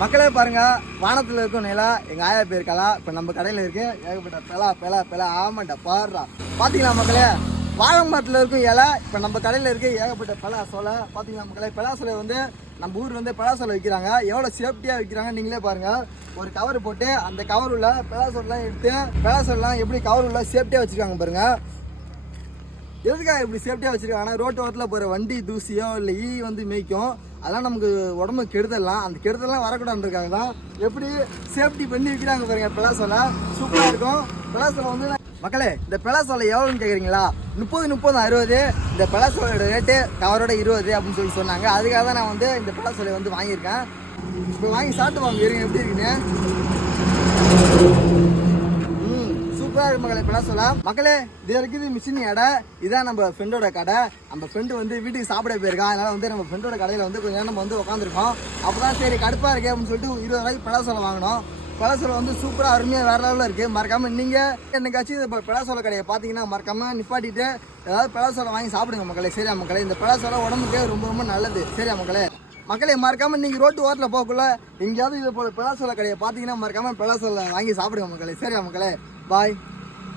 மக்களே பாருங்க வானத்துல இருக்கும் நிலா எங்க ஆயா பேர் கலா இப்ப நம்ம கடையில இருக்கு. ஏகப்பட்ட பெலா பெலா பெலா ஆமாண்டா பாடுறா. பாத்தீங்களா மக்களே? வாழை மரத்துல இருக்கும் இலை இப்ப நம்ம கடையில இருக்கு ஏகப்பட்ட பலா சோலை பாத்தீங்களா மக்களே? பலா சோலை வந்து நம்ம ஊர் வந்து பலா சோலை விற்கிறாங்க எவ்வளவு சேஃப்டியா விற்கிறாங்க நீங்களே பாருங்க. ஒரு கவர் போட்டு அந்த கவர் உள்ள பலா எடுத்து பலா சோலாம் எப்படி கவர் உள்ள சேஃப்டியா வச்சிருக்காங்க பாருங்க. எதுக்காக இப்படி சேஃப்டியாக வச்சிருக்காங்கன்னா ரோட்டு ஓரத்தில் போகிற வண்டி தூசியோ இல்லை ஈ வந்து மேய்க்கும். அதெல்லாம் நமக்கு உடம்பு கெடுதலாம் அந்த கெடுதலாம் வரக்கூடாதுன்றதுக்காக தான் எப்படி சேஃப்டி பண்ணி வைக்கிறாங்க பாருங்க பிளாசோல சூப்பராக இருக்கும். பிளாசோல வந்து மக்களே இந்த பிளாசோல எவ்வளோன்னு கேட்குறீங்களா முப்பது முப்பது அறுபது. இந்த பிளாசோலோட ரேட்டு கவரோட இருபது அப்படின்னு சொல்லி சொன்னாங்க. அதுக்காக தான் நான் வந்து இந்த பிளாசோலை வந்து வாங்கியிருக்கேன். இப்போ வாங்கி சாப்பிட்டு வாங்க இருங்க. எப்படி இருக்குன்னு சூப்பராக இருக்கு மகளே இப்பெல்லாம் சொல்லலாம். மக்களே இது இருக்குது மிஷின் கடை. இதான் நம்ம ஃப்ரெண்டோட கடை. நம்ம ஃப்ரெண்டு வந்து வீட்டுக்கு சாப்பிட போயிருக்கான் அதனால வந்து நம்ம ஃப்ரெண்டோட கடையில் வந்து கொஞ்சம் நேரம் நம்ம வந்து உட்காந்துருக்கோம் அப்போ தான் சரி கடுப்பாக இருக்கே அப்படின்னு சொல்லிட்டு இருபது ரூபாய்க்கு பலாசோலை வாங்கினோம். பலாசோலை வந்து சூப்பராக அருமையாக வேறு லெவலில் இருக்குது மறக்காமல் நீங்கள் என்னைக்காச்சும் இந்த பலாசோலை கடையை பார்த்தீங்கன்னா மறக்காமல் நிப்பாட்டிட்டு ஏதாவது பலாசோலை வாங்கி சாப்பிடுங்க மக்களே. சரியா மக்களே? இந்த பலாசோலை உடம்புக்கு ரொம்ப ரொம்ப நல்லது. சரியா மக்களே? மக்களே மறக்காம நீங்க ரோட்டு ஓரத்தில் போகக்குள்ள எங்கேயாவது இது போல பிளாசோல கடையை பார்த்தீங்கன்னா மறக்காம பிளாசோல வாங்கி சாப்பிடுங்க மக்களே. சரியா மக்களே? பாய்